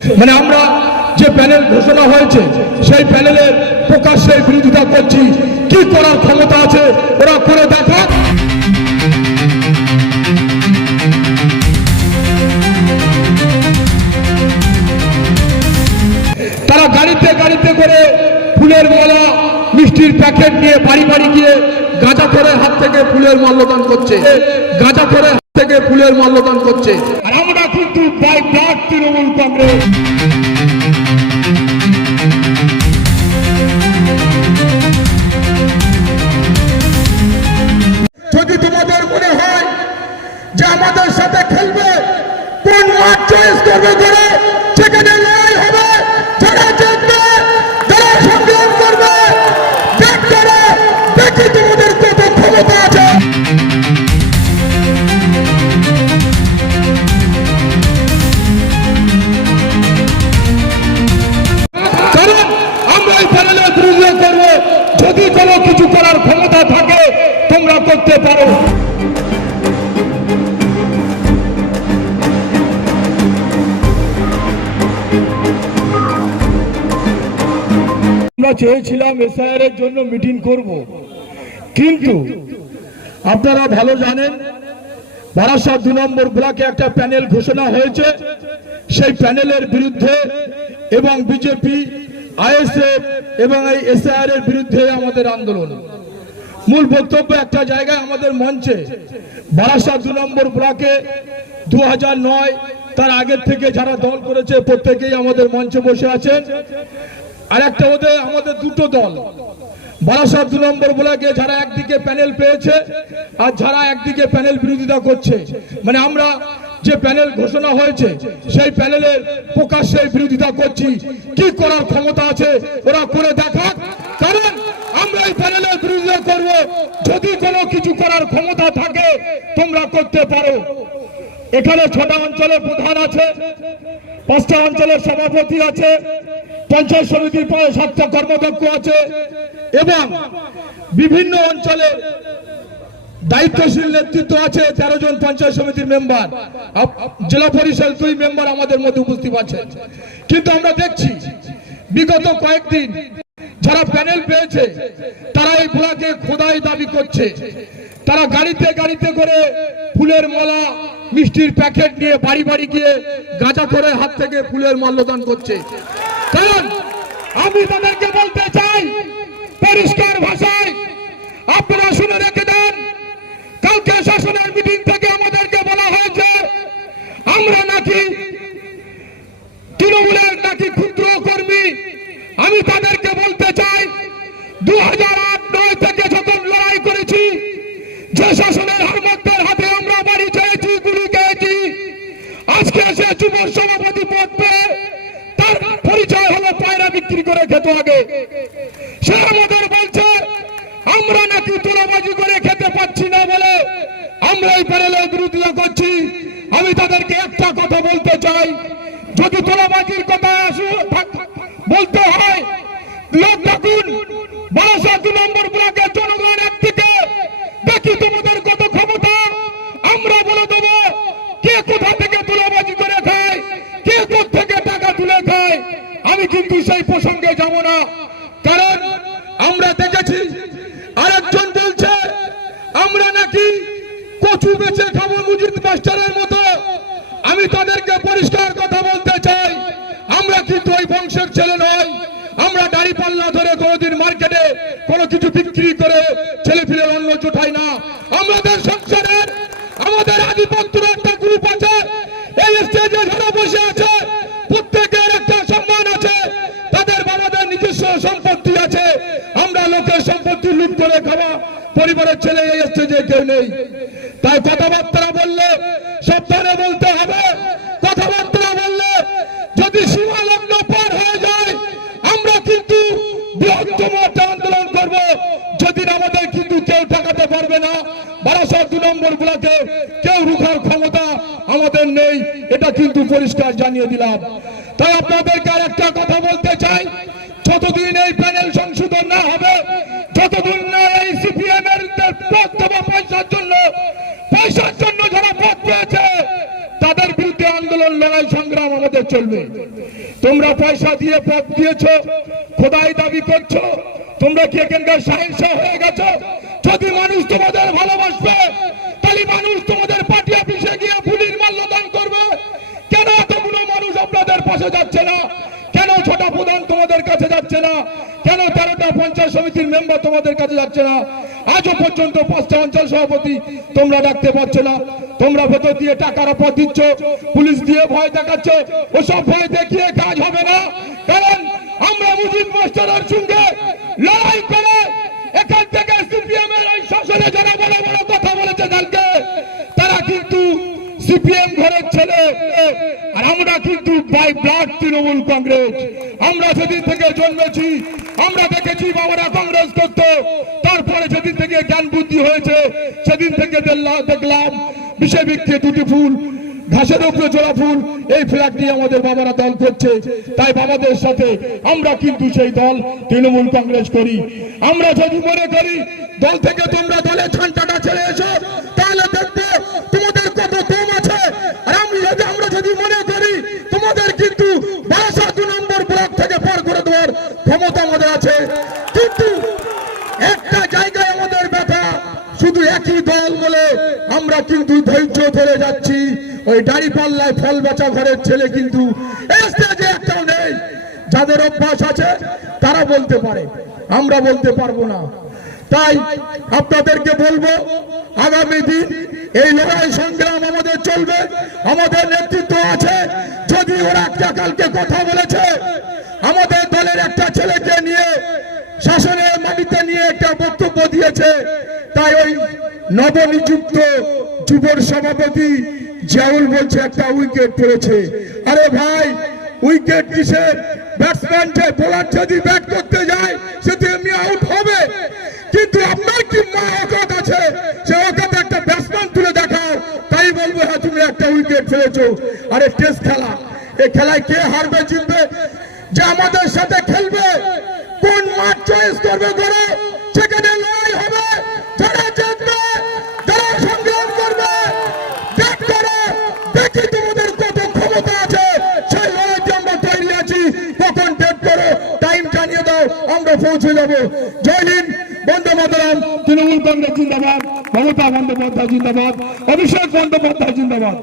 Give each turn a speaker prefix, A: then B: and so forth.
A: মানে আমরা যে প্যানেল ঘোষণা হয়েছে, সেই প্যানেলের প্রকাশ্যে বিরোধিতা করছি। কি করার ক্ষমতা আছে, ওরা করে দেখা তারা গাড়িতে গাড়িতে করে ফুলের মালা, মিষ্টির প্যাকেট নিয়ে বাড়ি বাড়ি গিয়ে গাঁজা করে হাত থেকে ফুলের মাল্যদান করছে। গাঁজা করে হাত থেকে ফুলের মাল্যদান করছে। চয়েস করবে করে সেখানে লড়াই হবে, যারা জিতবে যারা সংগ্রাম করবে। দেখ করে, দেখি তোমাদের কত ক্ষমতা আছে। আমরা চেয়েছিলাম এসআইআর এর জন্য মিটিং করব। কিন্তু আপনারা ভালো জানেন, বারাসাত দু নম্বর ব্লকে একটা প্যানেল ঘোষণা হয়েছে। সেই প্যানেলের বিরুদ্ধে এবং বিজেপি, আইএসএফ এবং এই এসআইআর এর বিরুদ্ধে আমাদের আন্দোলন। মূল বক্তব্য একটা জায়গায় আমাদের মঞ্চে বারাসাত দু নম্বর ব্লকে দু তার আগের থেকে যারা দল করেছে প্রত্যেকেই আমাদের মঞ্চে বসে আছেন। আর একটা ওদের আমাদের দুটো দল। বারাসাত দু নম্বর ব্লকে যারা একদিকে প্যানেল পেয়েছে আর যারা একদিকে প্যানেল বিরোধিতা করছে। মানে আমরা যে প্যানেল ঘোষণা হয়েছে, সেই প্যানেলের প্রকাশ্যে বিরোধিতা করছি। কি করার ক্ষমতা আছে, ওরা করে দেখাক। কারণ আমরা এই প্যানেলের বিরোধিতা করব। যদি কোনো কিছু করার ক্ষমতা থাকে, তোমরা করতে পারো। এখানে ছটা অঞ্চলের প্রধান আছে, পাঁচটা অঞ্চলের সভাপতি আছে পঞ্চায়েত সমিতির প্রায় সাতটা কর্মদক্ষ আছে এবং বিভিন্ন অঞ্চলে দায়িত্বশীল নেতৃত্ব আছে, তেরো জন পঞ্চায়েত সমিতির মেম্বার। জেলা পরিষদ দুই মেম্বার আমাদের মধ্যে উপস্থিত আছেন। কিন্তু আমরা দেখছি, বিগত কয়েকদিন যারা প্যানেল পেয়েছে, তারা এই ব্লকে খোদাই দাবি করছে। তারা গাড়িতে গাড়িতে করে ফুলের মালা, মিষ্টির প্যাকেট নিয়ে বাড়ি বাড়ি গিয়ে গাঁজা করে হাত থেকে ফুলের মাল্যদান করছে। কারণ আমি তাদেরকে বলতে চাই, পরিষ্কার ভাষায় আপনারা শুনে রেখে দেন, কালকে শাসনের মিটিং থেকে আমাদেরকে বলা হয়েছে, আমরা নাকি তৃণমূলের নাকি ক্ষুদ্র কর্মী। আমি তাদেরকে বলতে চাই দু হাজার আট, নয় থেকে যখন লড়াই করেছি, যে শাসনের হারমতের হাতে আমরা বাড়ি চেয়েছি গুলি খেয়েছি আজকে সে যুব সভাপতি পদ পেয়ে তার পরিচয় হলো পায়রা বিক্রি করে খেত আগে সে আমাদের বলছে আমরা নাকি তোলাবাজি করে খেতে পাচ্ছি না বলে আমরা এই প্যানেলের বিরোধিতা করছি। আমি তাদেরকে একটা কথা বলতে চাই। কচু বেচে খাব মুজিদ মাস্টারের মতো। আমি তাদেরকে পরিষ্কার কথা বলতে চাই। আমরা কিন্তু ওই বংশের ছেলে নয়। আমরা দাড়ি পাল্লা ধরে কোনোদিন মার্কেটে কোনো কিছু বিক্রি করে ছেলে ফিরে অন্য জোটাই না। আমাদের সংসারের, আমাদের আধিপত্যের একটা গ্রুপ আছে। এই স্টেজে যারা বসে আছে, প্রত্যেকের একটা সম্মান আছে। তাদের বাবাদের নিজস্ব সম্পত্তি আছে। আমরা লোকের সম্পত্তি লুট করে খাওয়া পরিবারের ছেলে এই স্টেজে কেউ নেই। তাই কথাবার্তা বললে সাবধানে বলতে হবে। কথাবার্তা বললে যদি সীমা লগ্ন পার হয়ে যায়, আমরা কিন্তু বৃহত্তম একটা আন্দোলন করব। যেদিন আমাদের কিন্তু কেউ ঠেকাতে পারবে না বারাসাত দু নম্বর ব্লকে কেউ রুখার ক্ষমতা আমাদের নেই, এটা কিন্তু পরিষ্কার জানিয়ে দিলাম। তাই আপনাদেরকে আর একটা কথা বলতে চাই যতদিন এই প্যানেল সংশোধন না হবে যতদিন না এই সিপিএম এর পদ দেওয়া পয়সার জন্য পয়সার জন্য যারা পদ পেয়েছে তাদের বিরুদ্ধে আন্দোলন লড়াই সংগ্রাম আমাদের চলবে তোমরা পয়সা দিয়ে পথ দিয়েছ, খোদাই দাবি করছ। তোমরা কি এখানকার সাহিংসা হয়ে গেছো? যদি মানুষ তোমাদের ভালোবাসবে, তাহলে মানুষ তোমাদের পার্টি অফিসে গিয়ে ফুলির মাল্যদান করবে। কেন এতগুলো মানুষ আপনাদের পাশে যাচ্ছে না? কেন ছোট প্রধান তোমাদের কাছে যাচ্ছে না? কেন তেরোটা পঞ্চায়েত সমিতির মেম্বার তোমাদের কাছে যাচ্ছে না? আজও পর্যন্ত পাঁচটা অঞ্চল সভাপতি তোমরা ডাকতে পারছ না। তোমরা ভেতর দিয়ে টাকার অপর দিচ্ছ, পুলিশ দিয়ে ভয় দেখাচ্ছ, ওসব ভয় দেখিয়ে কাজ হবে না। কারণ আমরা মুজিব মাস্টারের সঙ্গে লড়াই করে এখান থেকে সিপিএম এর ওই শাসনে যারা বড় বড় কথা বলেছে কালকে তারা কিন্তু সিপিএম ঘরের ছেলে আর আমরা কিন্তু বাই ব্লাড তৃণমূল কংগ্রেস আমরা সেদিন থেকে জন্মেছি, আমরা দেখেছি বাবারা কংগ্রেস করতো, তারপরে সেদিন থেকে জ্ঞান বুদ্ধি হয়েছে, সেদিন থেকে দেখলা- দেখলাম বিষয় ব্যক্তি দুটি ফুল, ঘাসের উপরে জোড়া ফুল, এই ফ্ল্যাগ নিয়ে আমাদের বাবারা দল করছে। তাই বাবাদের সাথে আমরা কিন্তু সেই দল তৃণমূল কংগ্রেস করি। আমরা যদি মনে করি, দল থেকে তোমরা দলের ছানটাটা ছেড়ে এসো, তাহলে দেখব তোমাদের কত কম আছে আর আমি যদি আমরা যদি মনে করি তোমাদের কিন্তু বারাসাত দু নম্বর ব্লক থেকে পার করে দেওয়ার ক্ষমতা আমাদের আছে কিন্তু একটা জায়গায় আমাদের ব্যথা শুধু একই দল বলে আমরা কিন্তু ধৈর্য ধরে যাচ্ছি ওই দাড়ি পাল্লায় ফল বাঁচা ঘরের ছেলে কিন্তু একটাও নেই। যাদের অভ্যাস আছে, তারা বলতে পারে। আমরা বলতে পারব না। তাই আপনাদেরকে বলব, আগামী দিন এই লড়াই সংগ্রাম আমাদের চলবে। আমাদের নেতৃত্ব আছে। যদি ওরা একটা কালকে কথা বলেছে, আমাদের দলের একটা ছেলেকে নিয়ে, শাসনের মাটিতে নিয়ে একটা বক্তব্য দিয়েছে, তাই ওই নবনিযুক্ত যুবর সভাপতি জিয়াউল বলছে, একটা উইকেট পড়েছে আরে ভাই উইকেট কিসের? ব্যাটসম্যান যে বোলার যদি ব্যাট করতে যায়, সে তো এমনি আউট হবে। কিন্তু আপনার কি মা অকাত আছে? সে অকাত একটা ব্যাটসম্যান তুলে দেখাও। তাই বলব হ্যাঁ তুমি একটা উইকেট ফেলেছো আরে টেস্ট খেলা। এই খেলায় কে হারবে, জিতবে? যে আমাদের সাথে খেলবে, কোন মাঠ চয়েস করবে করো সেখানে লড়াই হবে, যারা জিতবে যারা সংগ্রাম করবে দেখ করো দেখি তোমাদের কত ক্ষমতা আছে সেই লড়াইতে আমরা তৈরি আছি কখন ডেট করো টাইম জানিয়ে দাও আমরা পৌঁছে যাব। জয় হিন্দ। বন্দে মাতারাম। তৃণমূল কংগ্রেস জিন্দাবাদ। মমতা বন্দ্যোপাধ্যায় জিন্দাবাদ। অভিষেক বন্দ্যোপাধ্যায় জিন্দাবাদ।